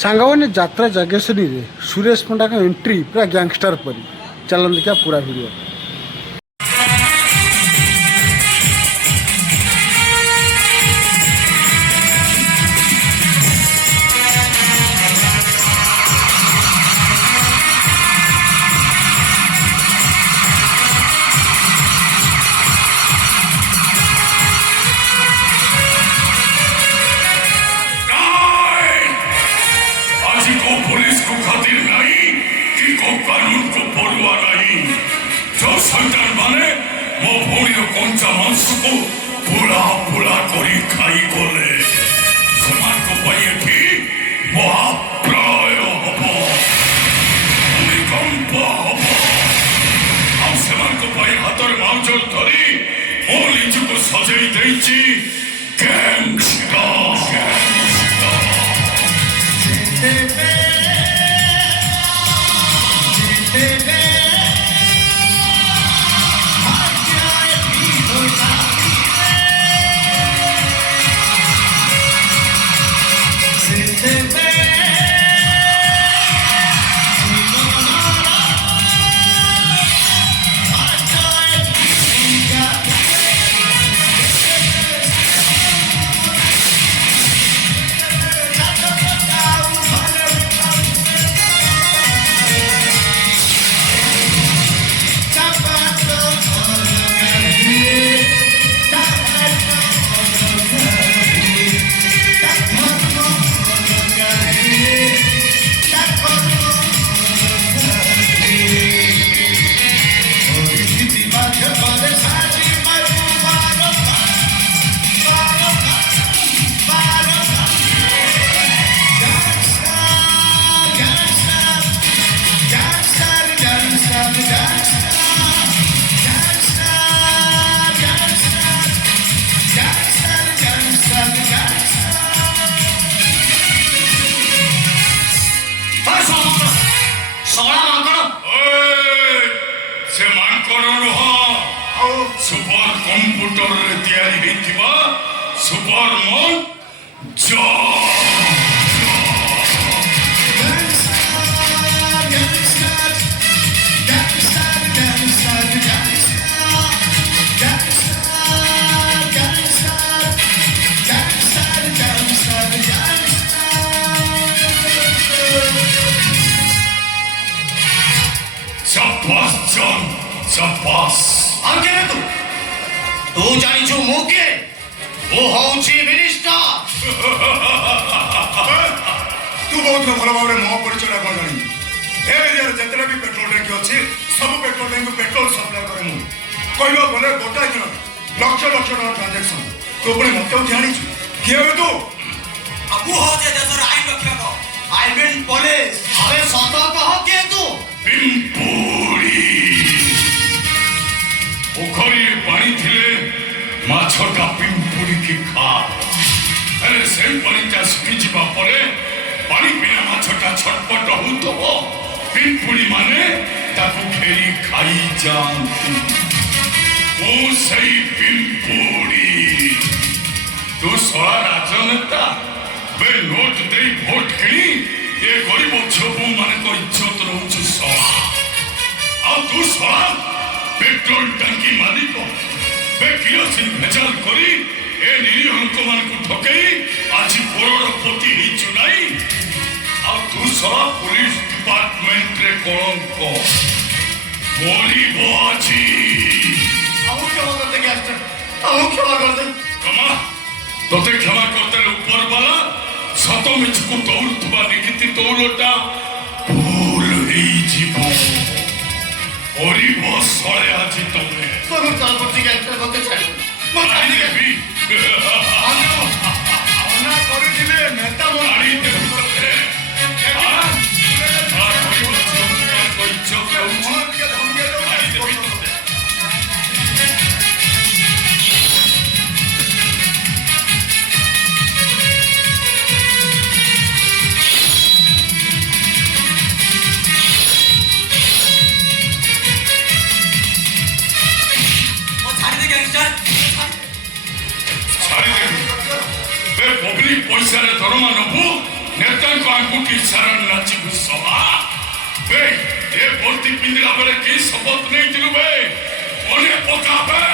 सांगवाने यात्रा जगेशनी रे सुरेश पंडा का एंट्री पूरा गैंगस्टर परी चलन देखा पूरा वीडियो। पुलिस को खातिर नहीं कि को कानून को पड़ुआ नहीं जो संतान माने मो भूरी कंचा मांस को पुला पुला करी खाई गले समान को पाइए कि महाप्रलय हबो भूमिकंप हबो हम समान को पाई हाथर मांजल धरी मो निज को सजाई देइची गैंगस्टर सुपर कंप्यूटर तैयारी हेतिबा सुपर मन जो शाबाश आगे रे तू जानी जो मुके वो होची मिनिस्टर तू बहुत भल भाव मो परिचय कौन जानी ए एरिया जितना भी पेट्रोल टैंक अच्छे सब पेट्रोल टैंक पेट्रोल सप्लाई करे मु कहलो गले गोटा दिन लक्ष लक्ष टका ट्रांजैक्शन तो पुणी मत जानी किए हो तू अबू हो जे देशर आईन रक्षक आई मीन पुलिस अबे सतर्क हो के तू पिंपुड़ी पोखरी पानी थिले माछटा पिंपुड़ी की खा अरे से पानीटा सुखी जीवा परे पानी बिना माछटा छटपट होउतबो पिंपुड़ी माने ताकू घेरी खाई जानती ओ सही पिंपुड़ी तू सोला राजनेता बे नोट दे वोट किनी ए गरीब छबु माने को इज्जत रहउछु सोला आ तू सोला पेट्रोल टंकी मालिक बे किरोसिन भेजाल करी ए निरीह लोकमान को ठकई आज करोड़पति हिचु नाही आ तू सला पुलिस डिपार्टमेंट रे कलंक बोली बाजी हमू क्षमा करते गैस्टर हमू क्षमा करते कमा तोते क्षमा करते ऊपर वाला सतो मिछ को दौड़ुवा निकिति दौड़टा भूल ही जीवो ओरी बस सळे आछि तमे सब चाल पड़ती गैस्टर होते छाड़ी मत आनी के भी अन्ना करि दिले नेता गाड़ी मंत्री दे सकते हां कोई चौक रहउछि गाड़ी दे भी पब्लिक पैसा दरमा नबू नेता ଆଙ୍ଗୁଠି ସାରା ନାଚିବୁ ସଭା ବେ ଏ ବର୍ତ୍ତି ପିନ୍ଧିଲା ବେଳେ କି ଶପଥ ନେଇଥିଲୁ ବେ ମନେ ପକା ବେ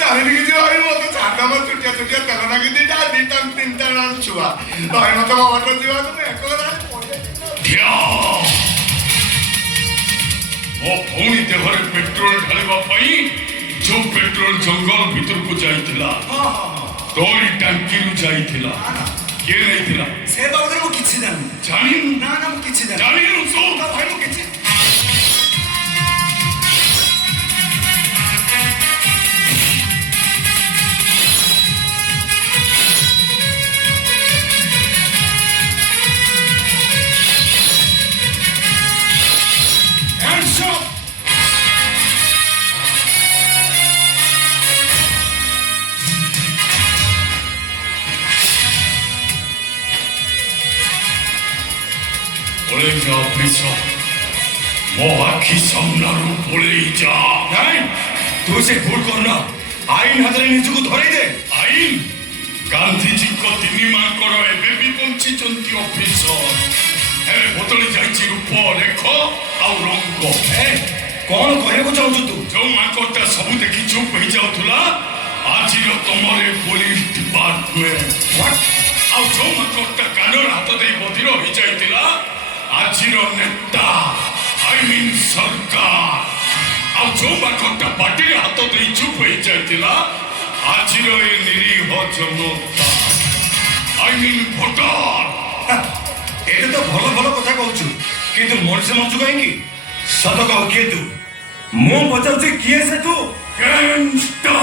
ଜାଣିନି କିଛି ଭାଇ ମତେ ଛାଡ ମୋ ଛୋଟିଆ ଛୋଟିଆ ତେଲ ଲାଗି ଦିଟା ତିନିଟା ଛୁଆ ଭାଇ ମତେ ବାବାଟା ଯିବା ତମେ ଏକ ମୋ ଭଉଣୀ ଦେହରେ ପେଟ୍ରୋଲ ଢାଳିବା ପାଇଁ ଯୋଉ ପେଟ୍ରୋଲ ଜଙ୍ଗଲ ଭିତରକୁ ଯାଇଥିଲା ତୋରି ଟାଙ୍କିରୁ ଯାଇଥିଲା କିଏ ନେଇଥିଲା ସେ ବାବଦରେ ମୁଁ କିଛି ଜାଣିନି ଜାଣିନୁ ନା ନା ମୁଁ କିଛି ଜାଣିନି ଜାଣିନୁ ତୁ ଭାଇ ମୁଁ କିଛି Hands up! পড়ে যা পিছন ମୋ ଆଖି ସାମ୍ନାରୁ ପଳେଇ ଯା ନାଇଁ ତୁ ସେ ଭୁଲ କରନା ଆଇନ ହାତରେ ନିଜକୁ ଧରେଇ ଦେ ଆଇନ ଗାନ୍ଧିଜୀଙ୍କ ତିନି ମାଙ୍କର ଏବେ ବି ବଞ୍ଚିଛନ୍ତି ଅଫିସର ହେଲେ ବଦଳି ଯାଇଛି ରୂପ ରେଖ ଆଉ ରଙ୍ଗ କଣ କହିବାକୁ ଚାହୁଁଛୁ ତୁ ଯୋଉ ମାଙ୍କଟା ସବୁ ଦେଖି ଚୁପ୍ ହେଇଯାଉଥିଲା ଆଜିର ତମର ପୋଲିସ ଡିପାର୍ଟମେଣ୍ଟ ଆଉ ଯୋଉ ମାଙ୍କଟା କାନର ହାତ ଦେଇ ବଧିର ହେଇଯାଇଥିଲା ଆଜିର ନେତା ଆଇ ମିନ୍ ସରକାର ଆଉ ଯୋଉ ମାଙ୍କଟା ପାଟିରେ ହାତ ଦେଇ ଚୁପ୍ ହେଇଯାଇଥିଲା ଆଜିର ଏ ନିରୀହ ଜନତା ଆଇ ମିନ୍ ଭୋଟର ଏଇଟା ତ ଭଲ ଭଲ କଥା କହୁଛୁ କିନ୍ତୁ ମଣିଷ ମଞ୍ଚୁ କାହିଁକି ସତ କହ କିଏ ତୁ ମୁଁ ପଚାରୁଛି କିଏ ସେ ତୁ ଗ୍ୟାଙ୍ଗଷ୍ଟର